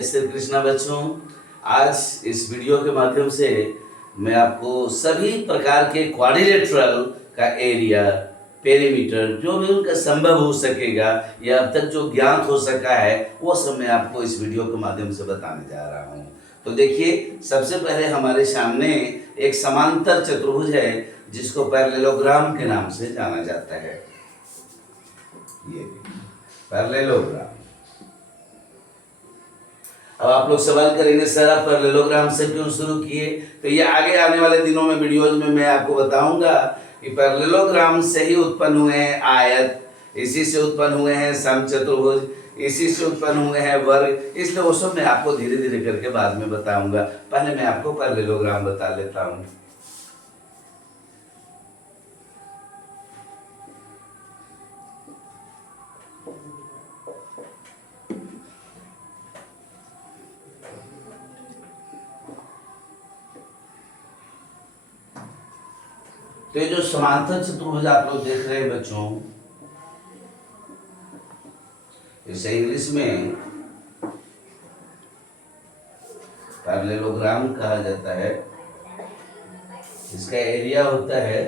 श्री कृष्णा बच्चों, आज इस वीडियो के माध्यम से मैं आपको सभी प्रकार के क्वाड्रिलेटरल का एरिया, पेरीमीटर, जो भी उनका संभव हो सकेगा या अब तक जो ज्ञात हो सका है वो सब मैं आपको इस वीडियो के माध्यम से बताने जा रहा हूँ। तो देखिए, सबसे पहले हमारे सामने एक समांतर चतुर्भुज है जिसको पैरेललोग्राम के नाम से जाना जाता है। ये पैरेललोग्राम। अब आप लोग सवाल करेंगे, सर आप पैरेललोग्राम से क्यों शुरू किए? तो ये आगे आने वाले दिनों में वीडियोज में मैं आपको बताऊंगा कि पैरेललोग्राम से ही उत्पन्न हुए हैं आयत, इसी से उत्पन्न हुए हैं समचतुर्भुज, इसी से उत्पन्न हुए हैं वर्ग। इसलिए वो सब मैं आपको धीरे धीरे करके बाद में बताऊंगा। पहले मैं आपको पैरेललोग्राम बता लेता हूँ। तो ये जो समांतर चतुर्भुज आप लोग देख रहे हैं बच्चों, इसे इंग्लिश में पैरेललोग्राम कहा जाता है। इसका एरिया होता है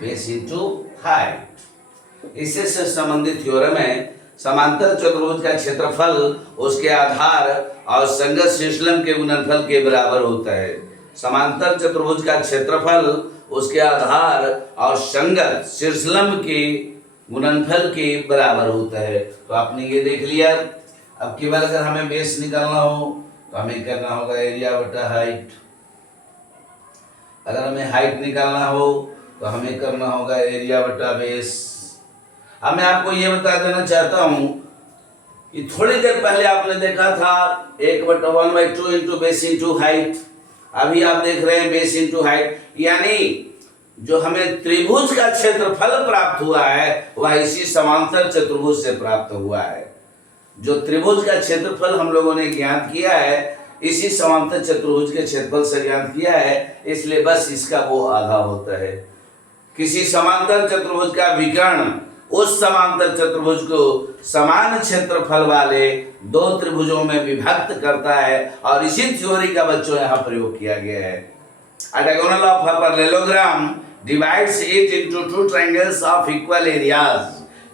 बेस इनटू हाइट। इससे संबंधित थ्योरम है, समांतर चतुर्भुज का क्षेत्रफल उसके आधार और संगत शीर्षलंब के गुणनफल के बराबर होता है। समांतर चतुर्भुज का क्षेत्रफल उसके आधार और संगत शीर्षलंब के गुणनफल के बराबर होता है। तो आपने ये देख लिया। अब केवल अगर हमें बेस निकालना हो तो हमें करना होगा एरिया बटा हाइट। अगर हमें हाइट निकालना हो तो हमें करना होगा एरिया बटा बेस। अब मैं आपको ये बता देना चाहता हूं कि थोड़ी देर पहले आपने देखा था 1/1/2 इंटू बेस इंटू हाइट। अभी आप देख रहे हैं बेस इंटू हाइट, यानी जो हमें त्रिभुज का क्षेत्रफल प्राप्त हुआ है वह इसी समांतर चतुर्भुज से प्राप्त हुआ है। जो त्रिभुज का क्षेत्रफल हम लोगों ने ज्ञात किया है इसी समांतर चतुर्भुज के क्षेत्रफल से ज्ञात किया है, इसलिए बस इसका वो आधा होता है। किसी समांतर चतुर्भुज का विकर्ण उस समांतर चतुर्भुज को समान क्षेत्रफल वाले दो त्रिभुजों में विभक्त करता है, और इसी थ्योरी का बच्चों यहाँ प्रयोग किया गया है। A diagonal of a parallelogram divides it into two triangles of equal areas।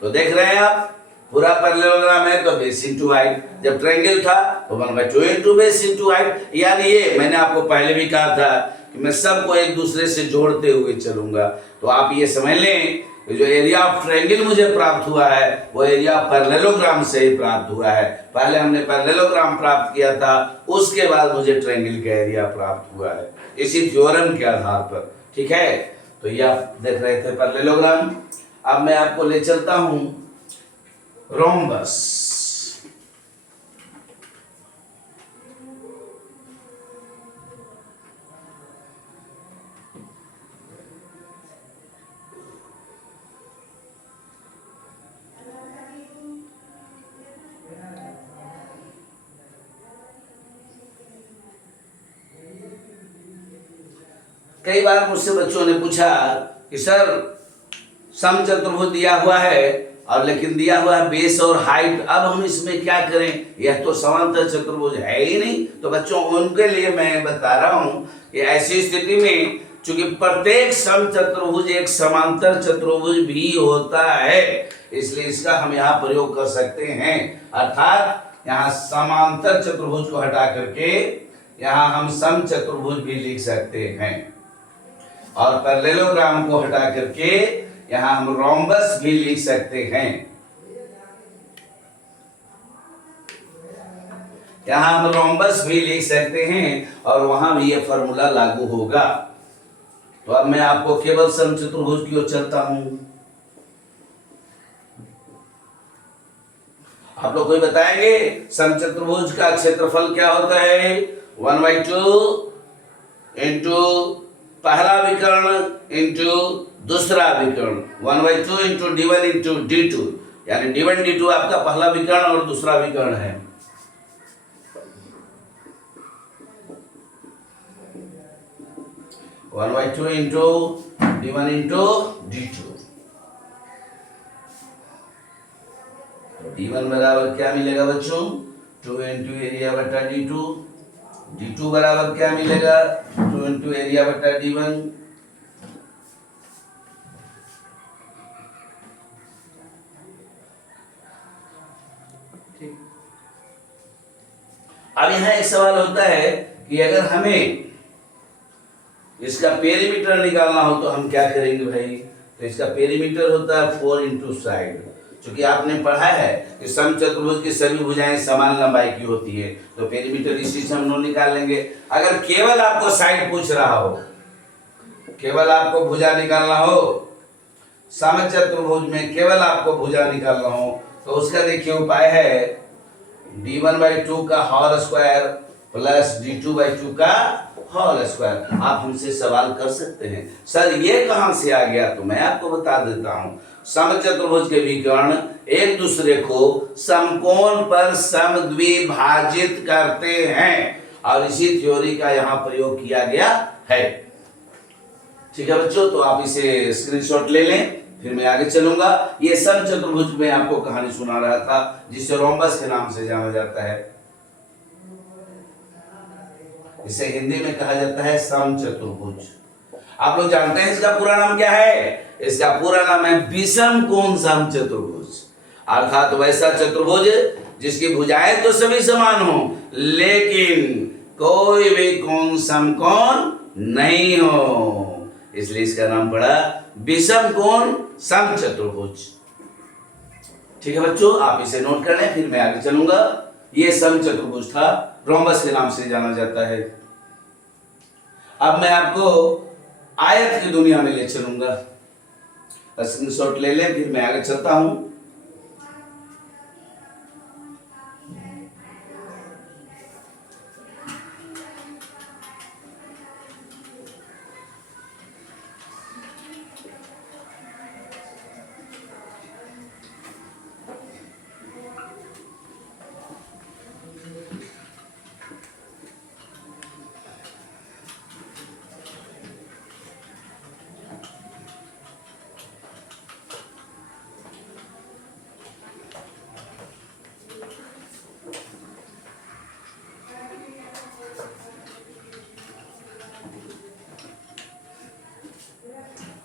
तो देख रहे हैं आप, पूरा पैरेललोग्राम है तो बेस इंटू हाइट। जब ट्रायंगल था तो 1/2 इंटू बेस इंटू हाइट। यानी ये मैंने आपको पहले भी कहा था कि मैं सबको एक दूसरे से जोड़ते हुए चलूंगा। तो आप ये समझ लें कि जो एरिया ऑफ ट्रायंगल मुझे प्राप्त हुआ है वो एरिया पैरेललोग्राम से ही प्राप्त हुआ है। पहले हमने पैरेललोग्राम प्राप्त किया था, उसके बाद मुझे ट्रायंगल का एरिया प्राप्त हुआ है इसी थ्योरम के आधार पर। ठीक है, तो ये आप देख रहे थे पैरेललोग्राम। अब मैं आपको ले चलता हूं रोम्बस। कई बार मुझसे बच्चों ने पूछा कि सर समचतुर्भुज दिया हुआ है और लेकिन दिया हुआ है बेस और हाइट, अब हम इसमें क्या करें? यह तो समांतर चतुर्भुज है ही नहीं। तो बच्चों उनके लिए मैं बता रहा हूं कि ऐसी स्थिति में चूंकि प्रत्येक समचतुर्भुज एक समांतर चतुर्भुज भी होता है, इसलिए इसका हम यहाँ प्रयोग कर सकते हैं। अर्थात यहाँ समांतर चतुर्भुज को हटा करके यहाँ हम समचतुर्भुज भी लिख सकते हैं, और पैरेललोग्राम को हटा करके यहां हम रोम्बस भी लिख सकते हैं। यहां हम रोम्बस भी लिख सकते हैं और वहां भी यह फॉर्मूला लागू होगा। तो अब मैं आपको केवल समचतुर्भुज की ओर चलता हूं। आप लोग कोई बताएंगे समचतुर्भुज का क्षेत्रफल क्या होता है? 1/2 इंटू पहला विकर्ण इंटू दूसरा विकर्ण, 1/2 इंटू d1 इंटू d2, यानी d1 d2 आपका पहला विकर्ण और दूसरा विकर्ण है। One by two into d1 into d2। d1 बराबर क्या मिलेगा बच्चों? 2 इंटू एरिया बटा D2, D2 बराबर क्या मिलेगा 2 इंटू एरिया बटा D1। अब यहाँ एक सवाल होता है कि अगर हमें इसका पेरीमीटर निकालना हो तो हम क्या करेंगे भाई। तो इसका पेरीमीटर होता है 4 इंटू साइड। क्योंकि आपने पढ़ा है कि समचतुर्भुज की सभी भुजाएं समान लंबाई की होती है, तो पेरीमीटर इसी से हम लोग निकाल लेंगे। अगर केवल आपको साइड पूछ रहा हो, केवल आपको भुजा निकालना हो, समचतुर्भुज में केवल आपको भुजा निकालना हो, तो उसका देखिए उपाय है D1/2 का होल स्क्वायर प्लस D2/2 का होल स्क्वायर। आप हमसे सवाल कर सकते हैं सर ये कहां से आ गया, तो मैं आपको बता देता हूं। समचतुर्भुज के विकर्ण एक दूसरे को समकोण पर समद्विभाजित करते हैं और इसी थ्योरी का यहां प्रयोग किया गया है। ठीक है बच्चों, तो आप इसे स्क्रीनशॉट ले लें, फिर मैं आगे चलूंगा। ये समचतुर्भुज में आपको कहानी सुना रहा था जिसे रोम्बस के नाम से जाना जाता है। इसे हिंदी में कहा जाता है समचतुर्भुज। आप लोग जानते हैं इसका पूरा नाम क्या है? इसका पूरा नाम है विषम कोण समचतुर्भुज, अर्थात वैसा चतुर्भुज जिसकी भुजाएं तो सभी समान हो लेकिन कोई भी कोण समकोण नहीं हो, इसलिए इसका नाम पड़ा विषम कोण समचतुर्भुज। ठीक है बच्चों, आप इसे नोट कर लें, फिर मैं आगे चलूंगा। ये समचतुर्भुज था, रोम्बस के नाम से जाना जाता है। अब मैं आपको आयत की दुनिया में ले चलूंगा। स्क्रीनशॉट ले लें, फिर मैं आगे चलता हूं।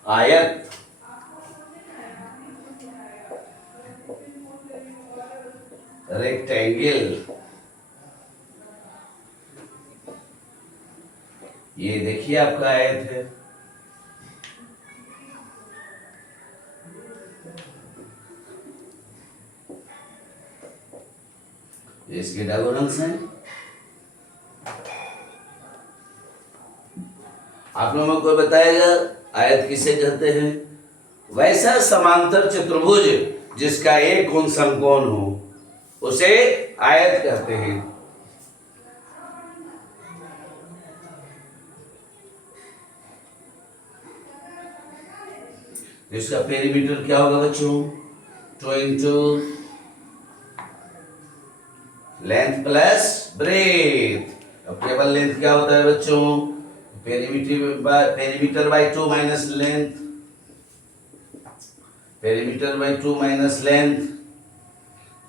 आयत रेक्टेंगल, ये देखिए आपका आयत है। इसके डायगोनल्स हैं। आप लोगों को बताएगा आयत किसे कहते हैं? वैसा समांतर चतुर्भुज जिसका एक कोण समकोण हो उसे आयत कहते हैं। इसका पेरीमीटर क्या होगा बच्चों? 2 इंटू लेंथ प्लस ब्रेथ। अब केवल लेंथ क्या होता है बच्चों? Perimeter by 2 minus length, perimeter by 2 minus length.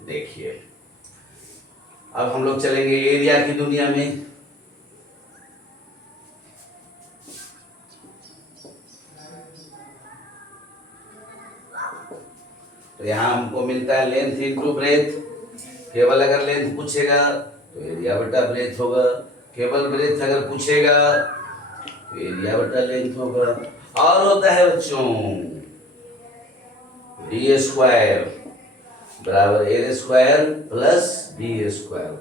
देखिए अब हम लोग चलेंगे एरिया की दुनिया में। तो यहां हमको मिलता है लेंथ इंटू ब्रेथ। केवल अगर लेंथ पूछेगा तो एरिया बटा ब्रेथ होगा, केवल ब्रेथ अगर पूछेगा तो एरिया बटा लेंथ होगा। और होता है बच्चों डी स्क्वायर बराबर ए स्क्वायर प्लस बी स्क्वायर।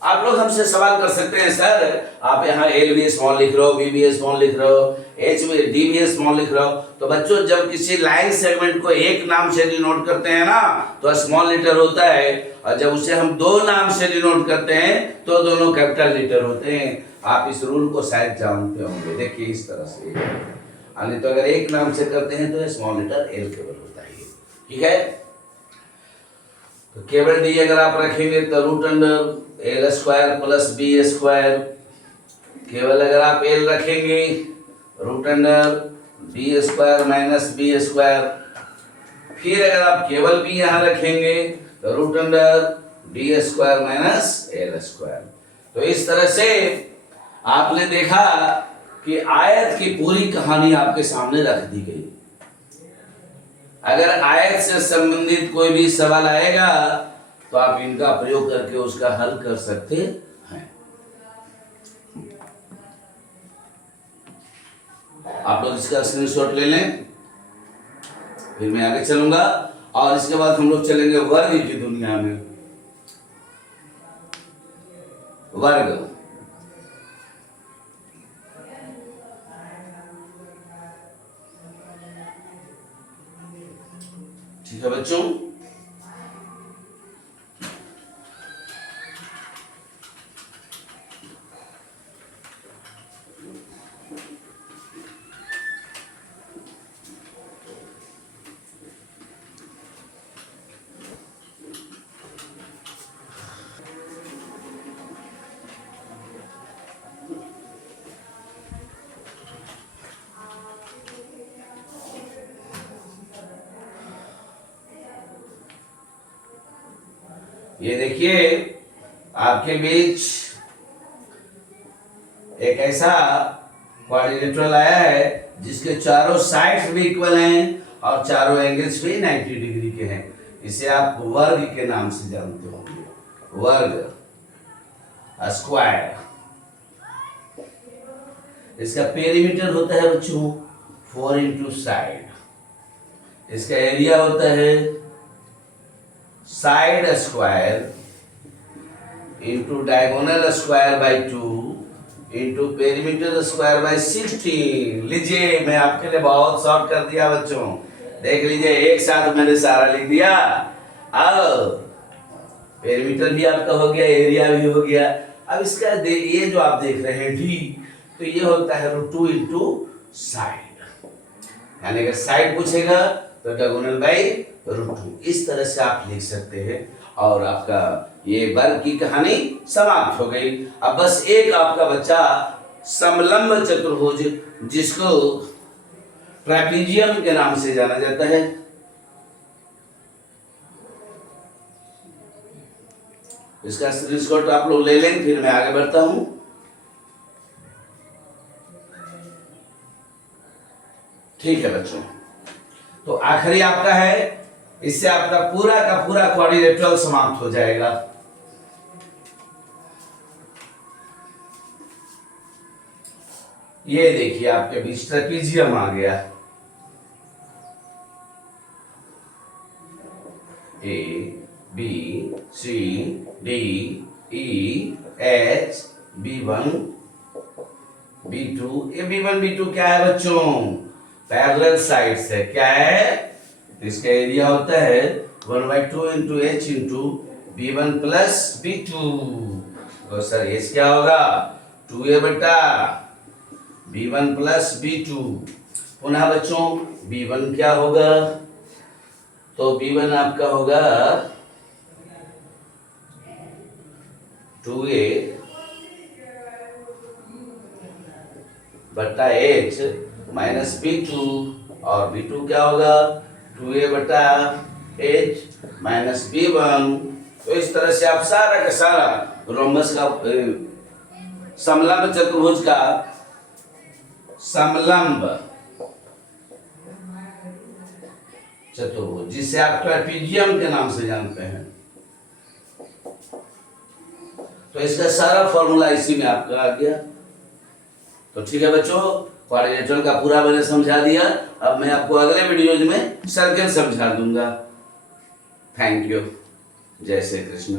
आप लोग हमसे सवाल कर सकते हैं सर आप यहाँ एल बी स्मॉल लिख रहे हो, बी बी स्मॉल लिख रहे हो, एच डी बी स्मॉल लिख रहे हो। तो बच्चों जब किसी लाइन सेगमेंट को एक नाम से डिनोट करते हैं ना तो स्मॉल लेटर होता है, और जब उसे हम दो नाम से डिनोट करते हैं तो दोनों कैपिटल लेटर होते हैं। आप इस रूल को शायद जानते होंगे। देखिए इस तरह से, यानी तो अगर एक नाम से करते हैं तो स्मॉल लेटर एल केवल होता है। ठीक है, तो केवल डी अगर आप रखेंगे तो root under L square plus B square. केवल अगर आप एल रखेंगे root under B square minus B square. फिर अगर आप केवल बी यहाँ रखेंगे तो root under D square minus L square. तो इस तरह से आपने देखा कि आयत की पूरी कहानी आपके सामने रख दी गई। अगर आयत से संबंधित कोई भी सवाल आएगा तो आप इनका प्रयोग करके उसका हल कर सकते हैं। आप लोग इसका स्क्रीनशॉट ले लें, फिर मैं आगे चलूंगा और इसके बाद हम लोग चलेंगे वर्ग की दुनिया में। वर्ग, ठीक है बच्चों। ये देखिए आपके बीच एक ऐसा क्वाड्रिलेटरल आया है जिसके चारों साइड्स भी इक्वल हैं और चारों एंगल्स भी 90 डिग्री के हैं। इसे आप वर्ग के नाम से जानते होंगे। वर्ग, स्क्वायर। इसका पेरीमीटर होता है बच्चों 4 इंटू साइड। इसका एरिया होता है side square into diagonal square by 2 into perimeter square by 16। लीजिए मैं आपके लिए बहुत शॉर्ट कर दिया बच्चों, देख लीजिए एक साथ मैंने सारा लिख दिया। अब पेरीमीटर भी आपका हो गया, एरिया भी हो गया। अब इसका ये जो आप देख रहे हैं डी, तो ये होता है √2 इंटू साइड, यानी अगर साइड पूछेगा तो डायगोनल बाई √2। इस तरह से आप लिख सकते हैं और आपका ये वर्ग की कहानी समाप्त हो गई। अब बस एक आपका बच्चा समलंब चतुर्भुज, जिसको ट्रेपीजियम के नाम से जाना जाता है, इसका स्क्रीनशॉट आप लोग ले लें, फिर मैं आगे बढ़ता हूं। ठीक है बच्चों, तो आखिरी आपका है, इससे आपका पूरा का पूरा क्वाड्रिलेटरल समाप्त हो जाएगा। ये देखिए आपके बीच ट्रेपीजियम आ गया। A B C D E H B1 B2। ये B1 B2 क्या है बच्चों? पैरेलल साइड्स है। क्या है? इसका एरिया होता है 1/2 into H into B1 plus B2। तो सर ये क्या होगा? 2A बटा B1 प्लस B2। पुनः बच्चों B1 क्या होगा? तो B1 आपका होगा 2A बटा H माइनस B2, और B2 क्या होगा? 2A बटा H माइनस B1। तो इस तरह से आप सारा का सारा रोमबस का समलंब चतुर्भुज का समलंब चतुर्भुज, जिसे आप ट्रेपीजियम के नाम से जानते हैं, तो इसका सारा फॉर्मूला इसी में आपका आ गया। तो ठीक है बच्चों, क्वाड्रिलेटरल का पूरा मैंने समझा दिया। अब मैं आपको अगले वीडियोज में सर्कल समझा दूंगा। Thank you. जय श्री कृष्ण।